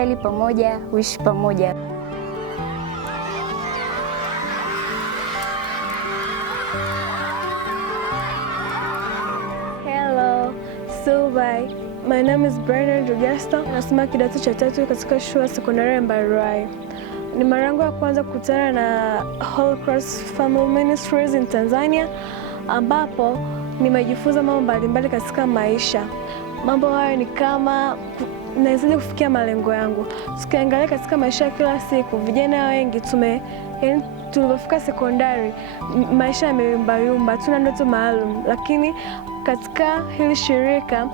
inastahili pamoja, huishi pamoja. Hello, Subai. My name is Bernard Rugasto. Nasoma kidato cha 3 katika shule ya sekondari ya Mbaruai. Ni mara yangu ya kwanza kukutana na Holy Cross Family Ministries in Tanzania, ambapo nimejifunza mambo mbalimbali katika maisha. Mambo hayo ni kama naweza kufikia malengo yangu. Tukiangalia katika maisha ya kila siku, vijana wengi tulipofika sekondari, maisha yameyumbayumba, tuna ndoto maalum, lakini katika hili shirika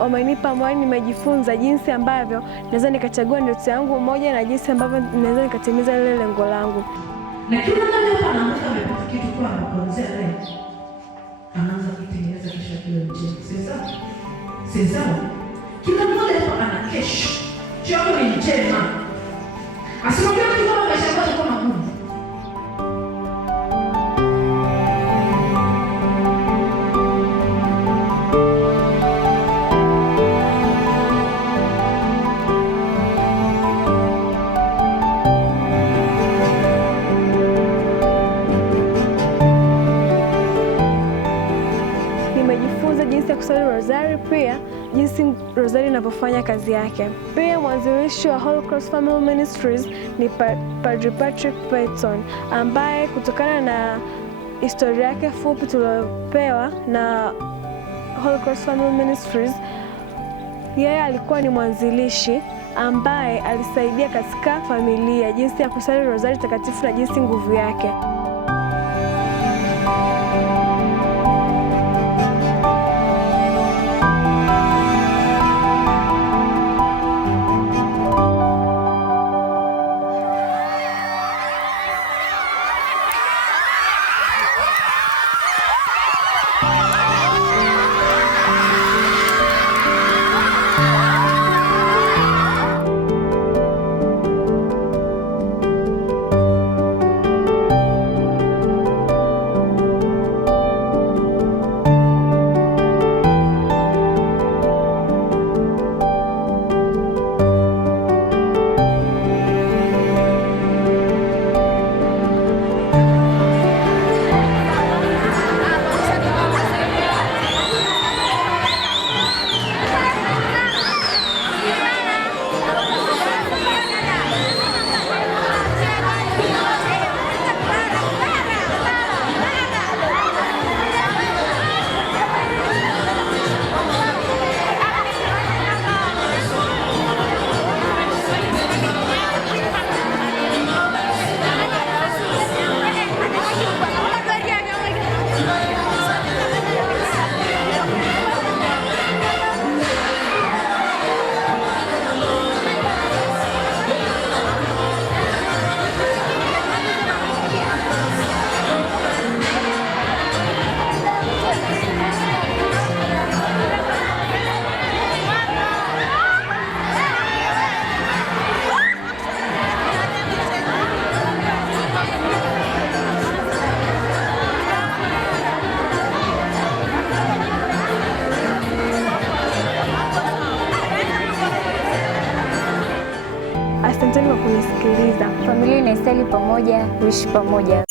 wamenipa moyo, nimejifunza jinsi ambavyo naweza nikachagua ndoto yangu moja na jinsi ambavyo naweza nikatimiza lile lengo langu. Na kila mmoja hapa anaamka amepata kitu kwa kuanzia leo. Anaanza kutengeneza kesho kile njema. Sasa kila mmoja hapa ana kesho. Chako ni njema. Asimwambie mtu kama maisha yako kama magumu. Nimejifunza jinsi ya kusali rosari, pia jinsi rosari inavyofanya kazi yake. Pia mwanzilishi wa Holy Cross Family Ministries ni Padre Patrick Peyton, ambaye kutokana na historia yake fupi tuliopewa na Holy Cross Family Ministries, yeye alikuwa ni mwanzilishi ambaye alisaidia katika familia jinsi ya kusali rosari takatifu na jinsi nguvu yake. Asanteni kwa kunisikiliza. Familia inastahili pamoja, huishi pamoja.